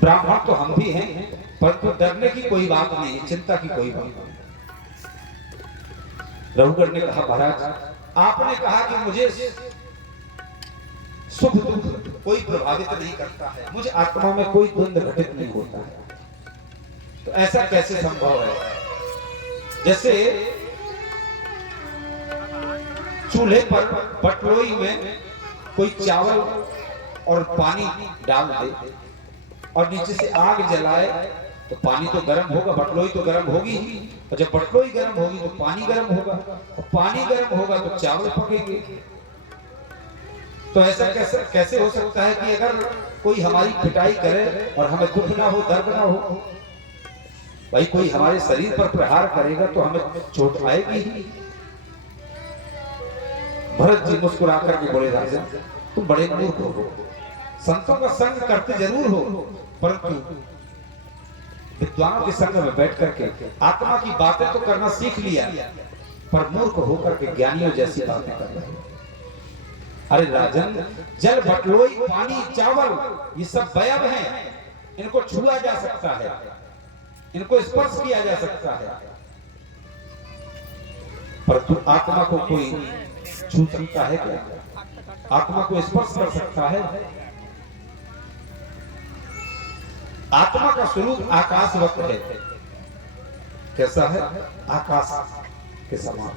ब्राह्मण तो हम भी हैं, परंतु डरने की कोई बात नहीं, चिंता की कोई बात नहीं। रघुगण ने कहा महाराज आपने कहा कि मुझे सुख दुख कोई प्रभावित नहीं करता है, मुझे आत्मा में कोई द्वंद घटित नहीं होता है, तो ऐसा कैसे संभव है? जैसे चूल्हे पर पटलोई में कोई चावल और पानी डाल दे और नीचे से आग जलाए तो पानी तो गर्म होगा, बटलोई तो गर्म होगी ही, और जब बटलोई गर्म होगी तो पानी गर्म होगा, और पानी गर्म होगा तो चावल पकेंगे। तो ऐसा कैसे हो सकता है कि अगर कोई हमारी पिटाई करे और हमें दुख ना हो, दर्द ना हो? भाई कोई हमारे शरीर पर प्रहार करेगा तो हमें चोट आएगी ही। भरत जी मुस्कुरा करके बोले राजन तुम बड़े मूर्ख हो, संतों का संग करते जरूर हो, परंतु विद्वानों के संग में बैठ करके आत्मा की बातें तो करना सीख लिया, पर मूर्ख होकर के ज्ञानियों जैसी बातें कर रहे हैं। अरे राजन जल बटलोई पानी चावल ये सब वयव हैं, इनको छुआ जा सकता है, इनको स्पर्श किया जा सकता है, परंतु आत्मा को कोई छू सकता है क्या? आत्मा को स्पर्श कर सकता है? आत्मा का स्वरूप आकाशवत है। कैसा है? आकाश के समान।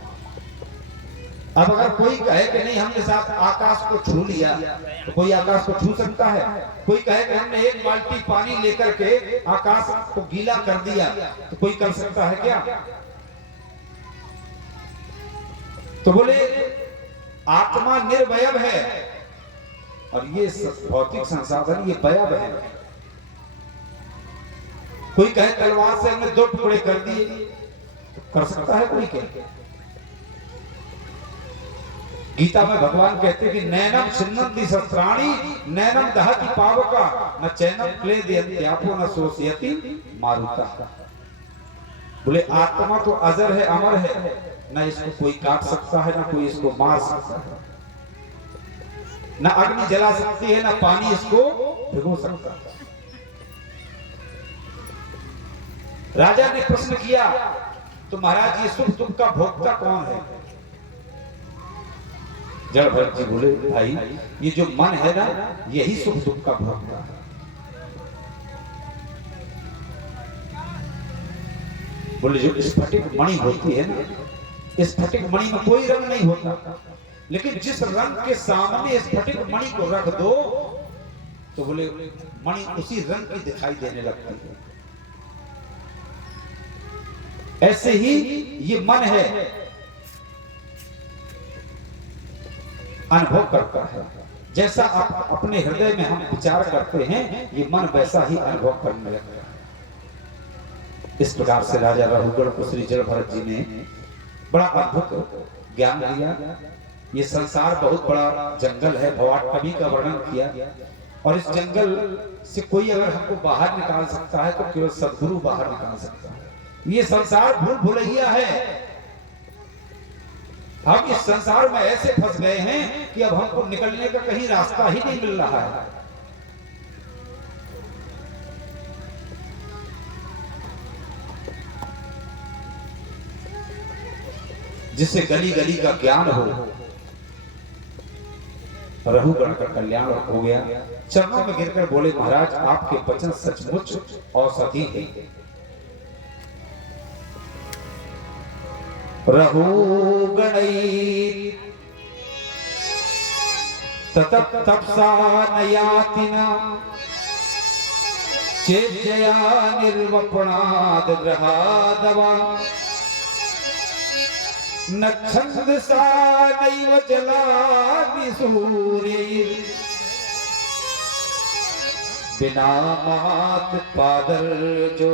अब अगर कोई कहे कि नहीं हमने साथ आकाश को छू लिया, तो कोई आकाश को छू सकता है? कोई कहे कि हमने एक बाल्टी पानी लेकर के आकाश को गीला कर दिया, तो कोई कर सकता है क्या? तो बोले आत्मा निर्वयव है और ये भौतिक संसाधन ये वयव है। कोई कहे तलवार से हमने दो टुकड़े कर दिए, तो कर सकता है कोई? क्या गीता में भगवान कहते हैं कि नैनम छिन्नन्ति शस्त्राणि नैनम दहति पावका न चैनम क्लेदयत्यापो न शोषयति मारुता। बोले आत्मा तो अजर है, अमर है, ना इसको कोई काट सकता है, ना कोई इसको मार सकता है, ना अग्नि जला सकती है, ना पानी इसको भिगो सकता है। राजा ने प्रश्न किया तो महाराज ये सुख दुख का भोक्ता कौन है? जड़ भरत जी बोले भाई ये जो मन है ना यही सुख दुख का भोक्ता है। बोले जो स्फटिक मणि होती है ना, स्फटिक मणि में कोई रंग नहीं होता, लेकिन जिस रंग के सामने स्फटिक मणि को रख दो तो बोले मणि उसी रंग की दिखाई देने लगती है। ऐसे ही ये मन है, अनुभव करता है। जैसा आप अपने हृदय में हम विचार करते हैं ये मन वैसा ही अनुभव करने लगता है। इस प्रकार से राजा रघुगण को श्री जड़ भरत जी ने बड़ा अद्भुत ज्ञान दिया। ये संसार बहुत बड़ा जंगल है, भवाट कवि का वर्णन किया, और इस जंगल से कोई अगर हमको बाहर निकाल सकता है तो केवल सद्गुरु बाहर निकाल सकता है। ये संसार भूल भुलैया है। हम इस संसार में ऐसे फंस गए हैं कि अब हमको निकलने का कहीं रास्ता ही नहीं मिल रहा है। जिससे गली गली का ज्ञान हो, रघुगण का कल्याण हो गया। चरणों में गिरकर बोले महाराज आपके वचन सचमुच औषधि है। रघुगणै ततः तपसा नयातिना चेज्जया निर्वपणाद ग्रहादवा न छंदसा नैव जलानि सूर्यै बिना मात पादर्जोऽभिषेकम्।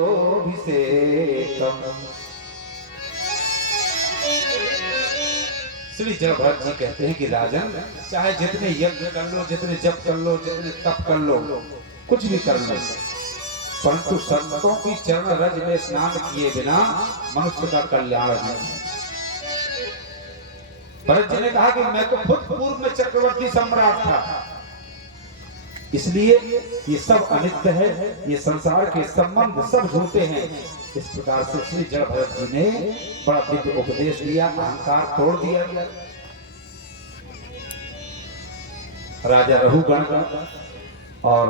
श्री जड़ भरत जी कहते हैं कि राजन चाहे जितने यज्ञ कर लो, जितने जप कर लो, जितने तप कर लो, कुछ भी कर लो, परंतु संतों की चरण रज में स्नान किए बिना मनुष्य का कल्याण नहीं। भरत जी ने कहा कि मैं तो खुद पूर्व में चक्रवर्ती सम्राट था, इसलिए ये सब अनित्य है, ये संसार के संबंध सब झूठे हैं। इस प्रकार से श्री जड़ भरत जी ने बड़ा दिव्य उपदेश दिया, अहंकार तोड़ दिया। राजा रघुगण और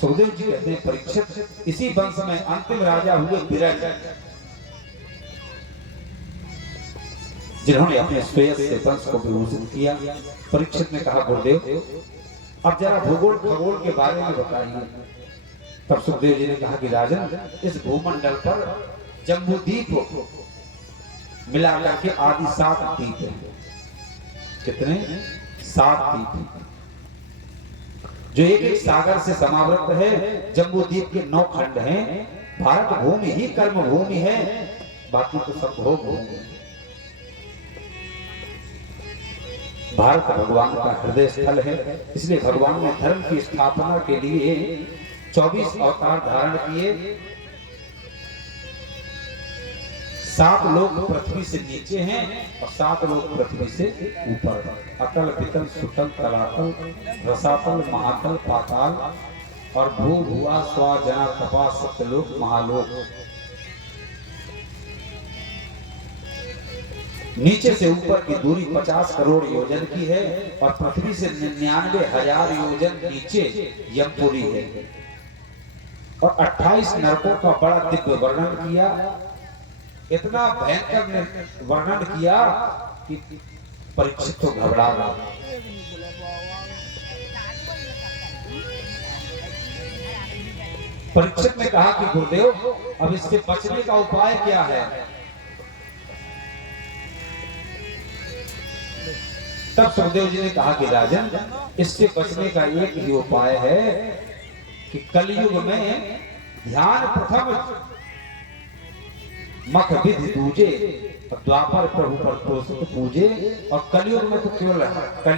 सुखदेव जी कहते हैं परीक्षित इसी वंश में अंतिम राजा हुए विरज, जिन्होंने अपने श्रेयस से वंश को विभूषित किया। परीक्षित ने कहा गुरुदेव अब जरा भूगोल खगोल के बारे में बताइए। तब सुखदेव जी ने कहा कि राजन इस भूमंडल पर जम्बूद्वीप मिलाकर के आदि 7 द्वीप हैं। कितने? 7 द्वीप जो एक एक सागर से समावृत है। जम्बूद्वीप के 9 खंड हैं। भारत भूमि ही कर्म भूमि है, बाकी तो सब भोग भूमि है। भारत भगवान का हृदय स्थल है, इसलिए भगवान ने धर्म की स्थापना के लिए 24 अवतार धारण किए। 7 लोग पृथ्वी से नीचे हैं और 7 लोग पृथ्वी से ऊपर। अतल वितल सुतल तलातल रसातल महातल पाताल और भू भुआ स्वा जना तपा सत्यलोक महालोक। नीचे से ऊपर की दूरी 50 करोड़ योजन की है और पृथ्वी से 99,000 योजन नीचे यमपुरी है। और 28 नरकों का बड़ा दिव्य वर्णन किया। इतना भयंकर वर्णन किया कि परीक्षित तो घबरा गया। परीक्षित ने कहा कि गुरुदेव अब इससे बचने का उपाय क्या है? तब सुखदेव जी ने कहा कि राजन इससे बचने का एक ही उपाय है कि कलयुग में ध्यान प्रथम मख विधि दूजे, द्वापर प्रभु पर पूजे। और कलयुग में तो केवल